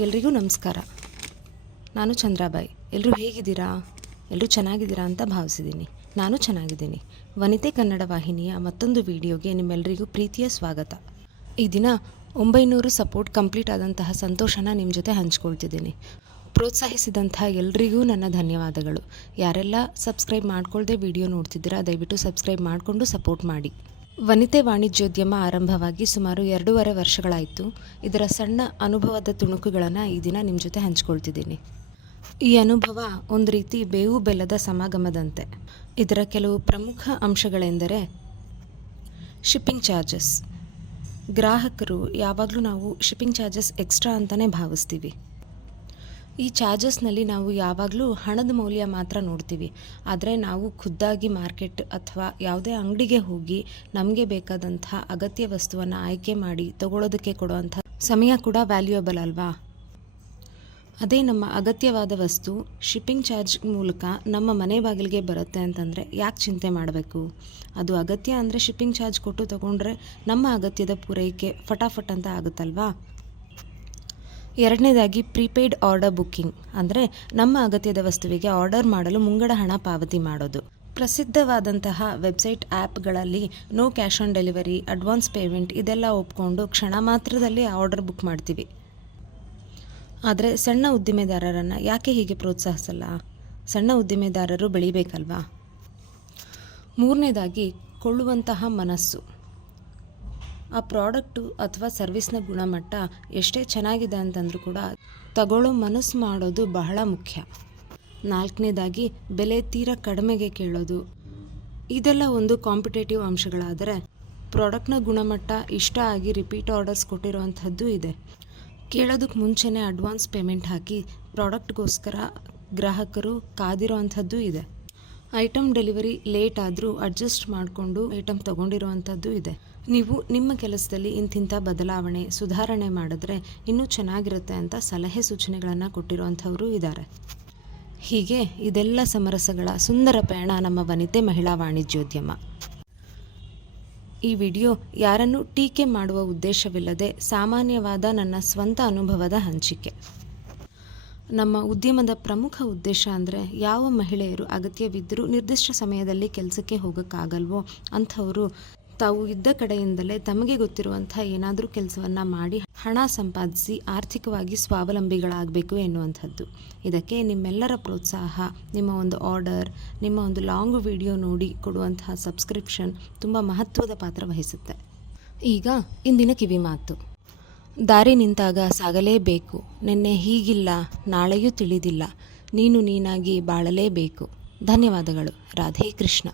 ಎಲ್ರಿಗೂ ನಮಸ್ಕಾರ. ನಾನು ಚಂದ್ರಾಬಾಯಿ. ಎಲ್ಲರೂ ಹೇಗಿದ್ದೀರಾ? ಎಲ್ಲರೂ ಚೆನ್ನಾಗಿದ್ದೀರಾ ಅಂತ ಭಾವಿಸಿದ್ದೀನಿ. ನಾನು ಚೆನ್ನಾಗಿದ್ದೀನಿ. ವನಿತೆ ಕನ್ನಡ ವಾಹಿನಿಯ ಮತ್ತೊಂದು ವಿಡಿಯೋಗೆ ನಿಮ್ಮೆಲ್ಲರಿಗೂ ಪ್ರೀತಿಯ ಸ್ವಾಗತ. ಈ ದಿನ 900 ಸಪೋರ್ಟ್ ಕಂಪ್ಲೀಟ್ ಆದಂತಹ ಸಂತೋಷನ ನಿಮ್ಮ ಜೊತೆ ಹಂಚ್ಕೊಳ್ತಿದ್ದೀನಿ. ಪ್ರೋತ್ಸಾಹಿಸಿದಂತಹ ಎಲ್ರಿಗೂ ನನ್ನ ಧನ್ಯವಾದಗಳು. ಯಾರೆಲ್ಲ ಸಬ್ಸ್ಕ್ರೈಬ್ ಮಾಡ್ಕೊಳ್ಳದೆ ವಿಡಿಯೋ ನೋಡ್ತಿದ್ದೀರಾ, ದಯವಿಟ್ಟು ಸಬ್ಸ್ಕ್ರೈಬ್ ಮಾಡಿಕೊಂಡು ಸಪೋರ್ಟ್ ಮಾಡಿ. ವನಿತೆ ವಾಣಿಜ್ಯೋದ್ಯಮ ಆರಂಭವಾಗಿ ಸುಮಾರು 2.5 ವರ್ಷಗಳಾಯಿತು. ಇದರ ಸಣ್ಣ ಅನುಭವದ ತುಣುಕುಗಳನ್ನು ಈ ದಿನ ನಿಮ್ಮ ಜೊತೆ ಹಂಚ್ಕೊಳ್ತಿದ್ದೀನಿ. ಈ ಅನುಭವ ಒಂದು ರೀತಿ ಬೇವು ಬೆಲ್ಲದ ಸಮಾಗಮದಂತೆ. ಇದರ ಕೆಲವು ಪ್ರಮುಖ ಅಂಶಗಳೆಂದರೆ ಶಿಪ್ಪಿಂಗ್ ಚಾರ್ಜಸ್. ಗ್ರಾಹಕರು ಯಾವಾಗಲೂ ನಾವು ಶಿಪ್ಪಿಂಗ್ ಚಾರ್ಜಸ್ ಎಕ್ಸ್ಟ್ರಾ ಅಂತಲೇ ಭಾವಿಸ್ತೀವಿ. ಈ ಚಾರ್ಜಸ್ನಲ್ಲಿ ನಾವು ಯಾವಾಗಲೂ ಹಣದ ಮೌಲ್ಯ ಮಾತ್ರ ನೋಡ್ತೀವಿ. ಆದರೆ ನಾವು ಖುದ್ದಾಗಿ ಮಾರ್ಕೆಟ್ ಅಥವಾ ಯಾವುದೇ ಅಂಗಡಿಗೆ ಹೋಗಿ ನಮಗೆ ಬೇಕಾದಂಥ ಅಗತ್ಯ ವಸ್ತುವನ್ನು ಆಯ್ಕೆ ಮಾಡಿ ತಗೊಳ್ಳೋದಕ್ಕೆ ಕೊಡುವಂಥ ಸಮಯ ಕೂಡ ವ್ಯಾಲ್ಯೂಯಬಲ್ ಅಲ್ವಾ? ಅದೇ ನಮ್ಮ ಅಗತ್ಯವಾದ ವಸ್ತು ಶಿಪ್ಪಿಂಗ್ ಚಾರ್ಜ್ ಮೂಲಕ ನಮ್ಮ ಮನೆ ಬಾಗಿಲಿಗೆ ಬರುತ್ತೆ ಅಂತಂದರೆ ಯಾಕೆ ಚಿಂತೆ ಮಾಡಬೇಕು? ಅದು ಅಗತ್ಯ ಅಂದರೆ ಶಿಪ್ಪಿಂಗ್ ಚಾರ್ಜ್ ಕೊಟ್ಟು ತಗೊಂಡ್ರೆ ನಮ್ಮ ಅಗತ್ಯದ ಪೂರೈಕೆ ಫಟಾಫಟ್ ಅಂತ ಆಗುತ್ತಲ್ವಾ? ಎರಡನೇದಾಗಿ ಪ್ರೀಪೇಯ್ಡ್ ಆರ್ಡರ್ ಬುಕ್ಕಿಂಗ್ ಅಂದರೆ ನಮ್ಮ ಅಗತ್ಯದ ವಸ್ತುವಿಗೆ ಆರ್ಡರ್ ಮಾಡಲು ಮುಂಗಡ ಹಣ ಪಾವತಿ ಮಾಡೋದು. ಪ್ರಸಿದ್ಧವಾದಂತಹ ವೆಬ್ಸೈಟ್ ಆ್ಯಪ್ಗಳಲ್ಲಿ no cash on delivery, advance payment ಇದೆಲ್ಲ ಒಪ್ಕೊಂಡು ಕ್ಷಣ ಮಾತ್ರದಲ್ಲಿ ಆರ್ಡರ್ ಬುಕ್ ಮಾಡ್ತೀವಿ. ಆದರೆ ಸಣ್ಣ ಉದ್ದಿಮೆದಾರರನ್ನು ಯಾಕೆ ಹೀಗೆ ಪ್ರೋತ್ಸಾಹಿಸಲ್ಲ? ಸಣ್ಣ ಉದ್ದಿಮೆದಾರರು ಬೆಳಿಬೇಕಲ್ವಾ? ಮೂರನೇದಾಗಿ ಕೊಳ್ಳುವಂತಹ ಮನಸ್ಸು. ಆ ಪ್ರಾಡಕ್ಟು ಅಥವಾ ಸರ್ವಿಸ್ನ ಗುಣಮಟ್ಟ ಎಷ್ಟೇ ಚೆನ್ನಾಗಿದೆ ಅಂತಂದರೂ ಕೂಡ ತಗೊಳ್ಳೋ ಮನಸ್ಸು ಮಾಡೋದು ಬಹಳ ಮುಖ್ಯ. ನಾಲ್ಕನೇದಾಗಿ ಬೆಲೆ ತೀರಾ ಕಡಿಮೆಗೆ ಕೇಳೋದು. ಇದೆಲ್ಲ ಒಂದು ಕಾಂಪಿಟೇಟಿವ್ ಅಂಶಗಳಾದರೆ ಪ್ರಾಡಕ್ಟ್ನ ಗುಣಮಟ್ಟ ಇಷ್ಟ ಆಗಿ ರಿಪೀಟ್ ಆರ್ಡರ್ಸ್ ಕೊಟ್ಟಿರೋವಂಥದ್ದು ಇದೆ. ಕೇಳೋದಕ್ಕೆ ಮುಂಚೆನೇ ಅಡ್ವಾನ್ಸ್ ಪೇಮೆಂಟ್ ಹಾಕಿ ಪ್ರಾಡಕ್ಟ್ಗೋಸ್ಕರ ಗ್ರಾಹಕರು ಕಾದಿರೋ ಅಂಥದ್ದು ಇದೆ. ಐಟಮ್ ಡೆಲಿವರಿ ಲೇಟ್ ಆದರೂ ಅಡ್ಜಸ್ಟ್ ಮಾಡಿಕೊಂಡು ಐಟಮ್ ತೊಗೊಂಡಿರೋವಂಥದ್ದು ಇದೆ. ನೀವು ನಿಮ್ಮ ಕೆಲಸದಲ್ಲಿ ಇಂತಿಂಥ ಬದಲಾವಣೆ ಸುಧಾರಣೆ ಮಾಡಿದ್ರೆ ಇನ್ನೂ ಚೆನ್ನಾಗಿರುತ್ತೆ ಅಂತ ಸಲಹೆ ಸೂಚನೆಗಳನ್ನು ಕೊಟ್ಟಿರುವಂಥವರು ಇದ್ದಾರೆ. ಹೀಗೆ ಇದೆಲ್ಲ ಸಮರಸಗಳ ಸುಂದರ ಪಯಣ ನಮ್ಮ ವನಿತೆ ಮಹಿಳಾ ವಾಣಿಜ್ಯೋದ್ಯಮ. ಈ ವಿಡಿಯೋ ಯಾರನ್ನೂ ಟೀಕೆ ಮಾಡುವ ಉದ್ದೇಶವಿಲ್ಲದೆ ಸಾಮಾನ್ಯವಾದ ನನ್ನ ಸ್ವಂತ ಅನುಭವದ ಹಂಚಿಕೆ. ನಮ್ಮ ಉದ್ಯಮದ ಪ್ರಮುಖ ಉದ್ದೇಶ ಅಂದರೆ ಯಾವ ಮಹಿಳೆಯರು ಅಗತ್ಯವಿದ್ದರೂ ನಿರ್ದಿಷ್ಟ ಸಮಯದಲ್ಲಿ ಕೆಲಸಕ್ಕೆ ಹೋಗೋಕ್ಕಾಗಲ್ವೋ ಅಂಥವರು ತಾವು ಇದ್ದ ಕಡೆಯಿಂದಲೇ ತಮಗೆ ಗೊತ್ತಿರುವಂಥ ಏನಾದರೂ ಕೆಲಸವನ್ನು ಮಾಡಿ ಹಣ ಸಂಪಾದಿಸಿ ಆರ್ಥಿಕವಾಗಿ ಸ್ವಾವಲಂಬಿಗಳಾಗಬೇಕು ಎನ್ನುವಂಥದ್ದು. ಇದಕ್ಕೆ ನಿಮ್ಮೆಲ್ಲರ ಪ್ರೋತ್ಸಾಹ, ನಿಮ್ಮ ಒಂದು ಆರ್ಡರ್, ನಿಮ್ಮ ಒಂದು ಲಾಂಗ್ ವಿಡಿಯೋ ನೋಡಿ ಕೊಡುವಂತಹ ಸಬ್ಸ್ಕ್ರಿಪ್ಷನ್ ತುಂಬ ಮಹತ್ವದ ಪಾತ್ರ ವಹಿಸುತ್ತೆ. ಈಗ ಇಂದಿನ ಕಿವಿ ಮಾತು. ದಾರಿ ನಿಂತಾಗ ಸಾಗಲೇಬೇಕು. ನಿನ್ನೆ ಹೀಗಿಲ್ಲ, ನಾಳೆಯೂ ತಿಳಿದಿಲ್ಲ. ನೀನು ನೀನಾಗಿ ಬಾಳಲೇಬೇಕು. ಧನ್ಯವಾದಗಳು. ರಾಧೇ ಕೃಷ್ಣ.